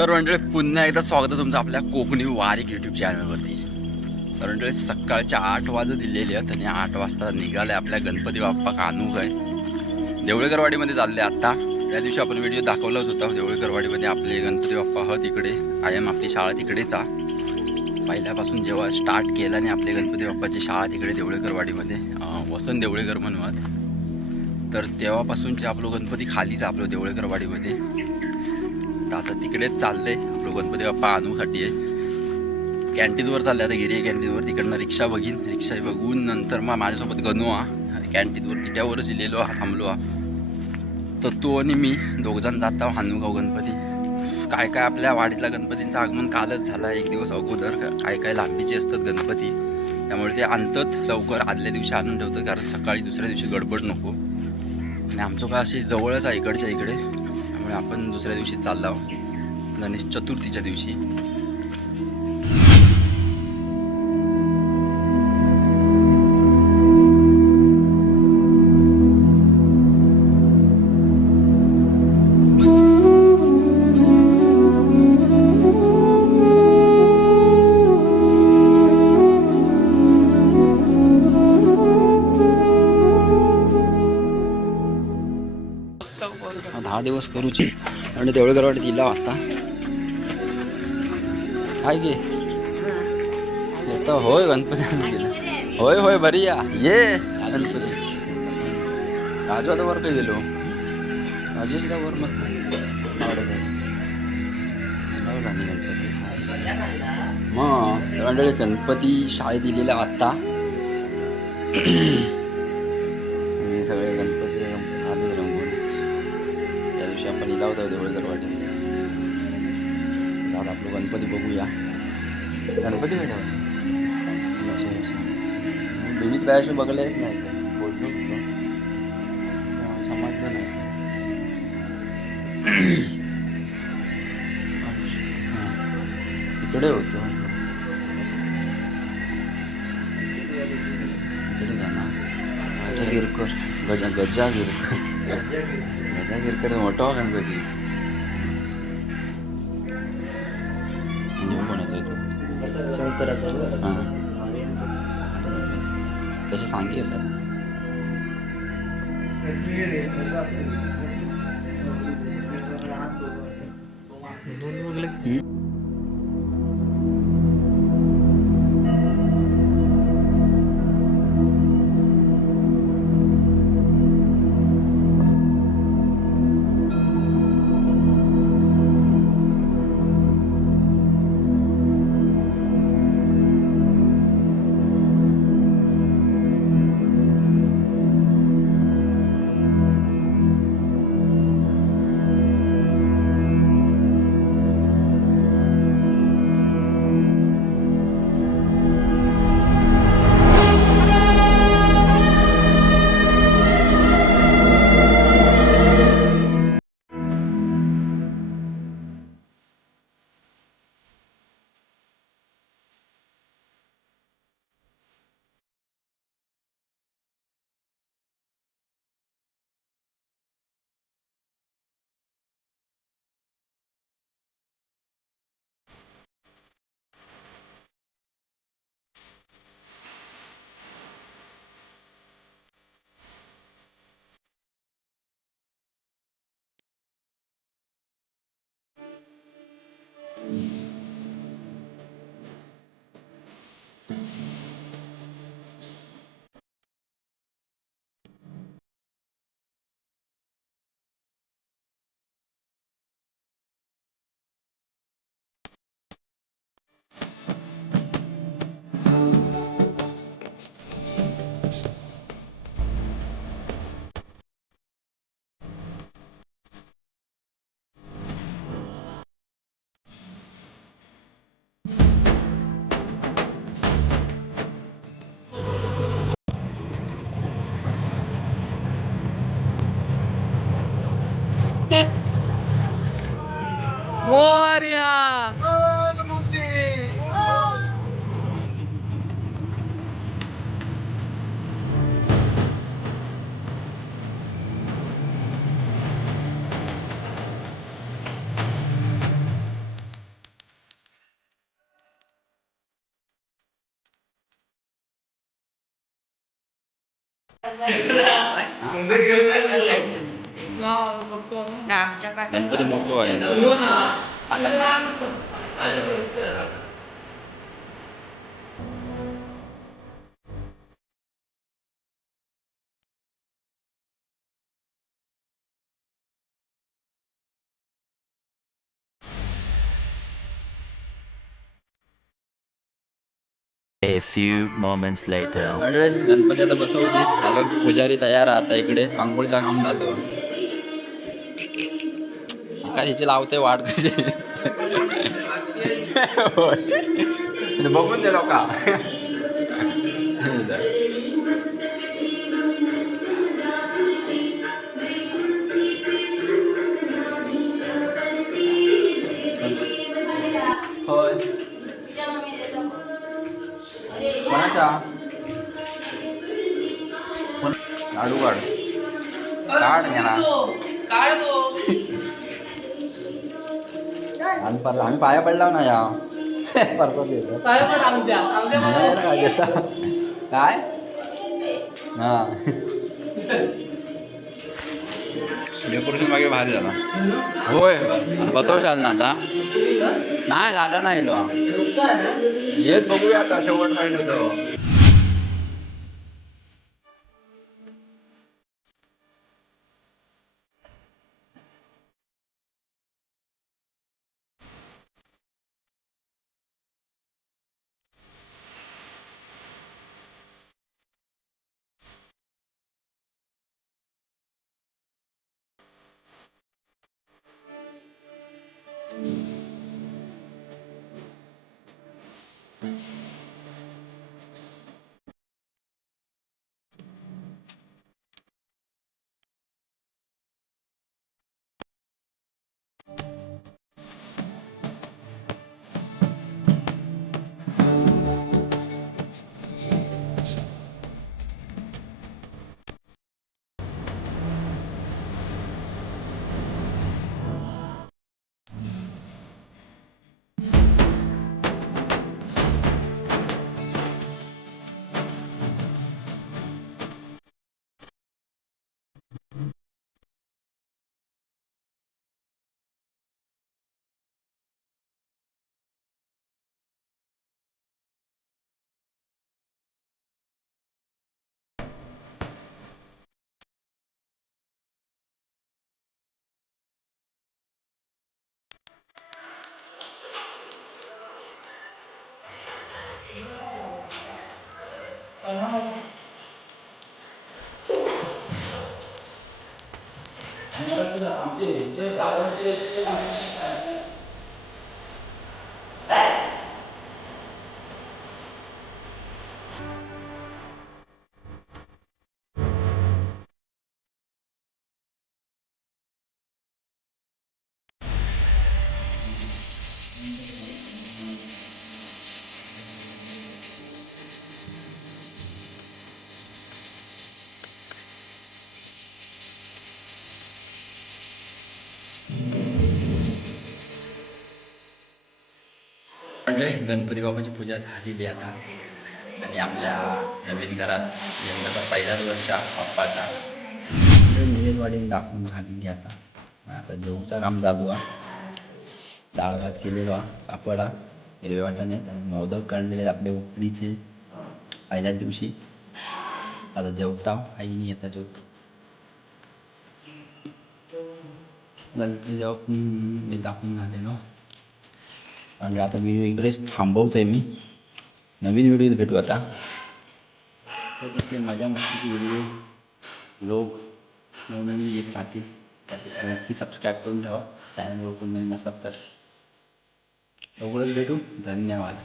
तर मंडळी पुन्हा एकदा स्वागत आहे तुमचं आपल्या कोकणी वारीक यूट्यूब चॅनलवरती. तर मंडळी सकाळच्या 8 वाजत दिलेले आहेत आणि 8 वाजता निघाले आपल्या गणपती बाप्पा कानू काय देवळेकरवाडीमध्ये चालले. आत्ता त्या दिवशी आपण व्हिडिओ दाखवलाच होता. देवळेकरवाडीमध्ये आपले गणपती बाप्पा ह तिकडे कायम आपली शाळा तिकडेच पहिल्यापासून जेव्हा स्टार्ट केला आणि आपले गणपती बाप्पाची शाळा तिकडे देवळेकरवाडीमध्ये वसंत देवळेकर म्हणून, तर तेव्हापासूनचे आपलं गणपती खालीच आपलं देवळेकरवाडीमध्ये. तर आता तिकडेच चाललंय आपलं गणपती बाप्पा आणूसाठी आहे. कॅन्टीनवर चालले आता गिरी कॅन्टीनवर. तिकडनं रिक्षा बघून नंतर मग माझ्यासोबत गणू कॅन्टीनवर तिच्यावरच लिहिलो थांबलो. तर तो आणि मी दोघजण जात आहो हानुगाव गणपती. काय काय आपल्या वाडीतल्या गणपतींचं आगमन कालच झालं. एक दिवस अगोदर काय काय लांबीचे असतात गणपती, त्यामुळे ते आणतात लवकर, आदल्या दिवशी आणून ठेवतात कारण सकाळी दुसऱ्या दिवशी गडबड नको. आणि आमचं काय अशी जवळच आहे इकडच्या इकडे, त्यामुळे आपण दुसऱ्या दिवशी चाललो आहोत गणेश चतुर्थीच्या दिवशी. दहा दिवस करूची आणि देवळेकरवाडी दिला आता काय गे येतो. होय गणपती गेला. होय होय बरी या ये गणपती. राजू आता वर काय गेलो. राजेशला वर मग गणपती मग मंडळी गणपती शाळेत दिलेला आत्ता. आणि सगळे गणपती झाले रंगून. त्या दिवशी आपण इला होता देवळेकरवाडीमध्ये. आता आपलं गणपती बघूया. गणपती भेटा विविध वयाशी बघायला येत नाही का बोललो होतो, समजलं नाही इकडे होतो. इकडे जाणार गजा गिरकर गजा गिरकर मोठा गणपती. कोणाचा येतो शंकराचा. हां तसे सांगे सर. मोरया गणपती मोठो आहे. A few moments later. Ganpati आता बसवली. आता पुजारी तयार आता इकडे आंघोळीचा काम झालं. काय हिची लावते वाट कशी. बघून दे का. होय कोणाच्या लाडू काढ काढ ना आम्ही पाया पडला ना या परसात येतो काय देता काय हा डेकोरेशन मागे भारी झाला. होय बसवशाल ना आता नाही झालं नाही लो येत बघूया आता शेवट राहिलं तर. म्हणजे गणपती बाबाची पूजा झालेली आता आणि आपल्या नवीन घरात यंदाचा पहिलाच वर्ष बाप्पाचा निवेदवाडी दाखवून झालेली आता जेवूचा काम चालू आहे. डाळ भात केलेला पापडा हिरव्या वाटाणे मोदक काढलेले आपल्या उकडीचे पहिल्याच दिवशी. आता जेवता आईने येता जेवतो गणपती जेव्हा मी दाखवून झालेलो आणि आता मी इकडेच थांबवतोय. मी नवीन व्हिडिओ भेटू आता. मजा मस्तीची व्हिडिओ लोक नवनवीन येत राहतील त्यासाठी नक्की सबस्क्राईब करून ठेवा चॅनलवर कोण नवीन नसतात तर. लवकरच भेटू. धन्यवाद.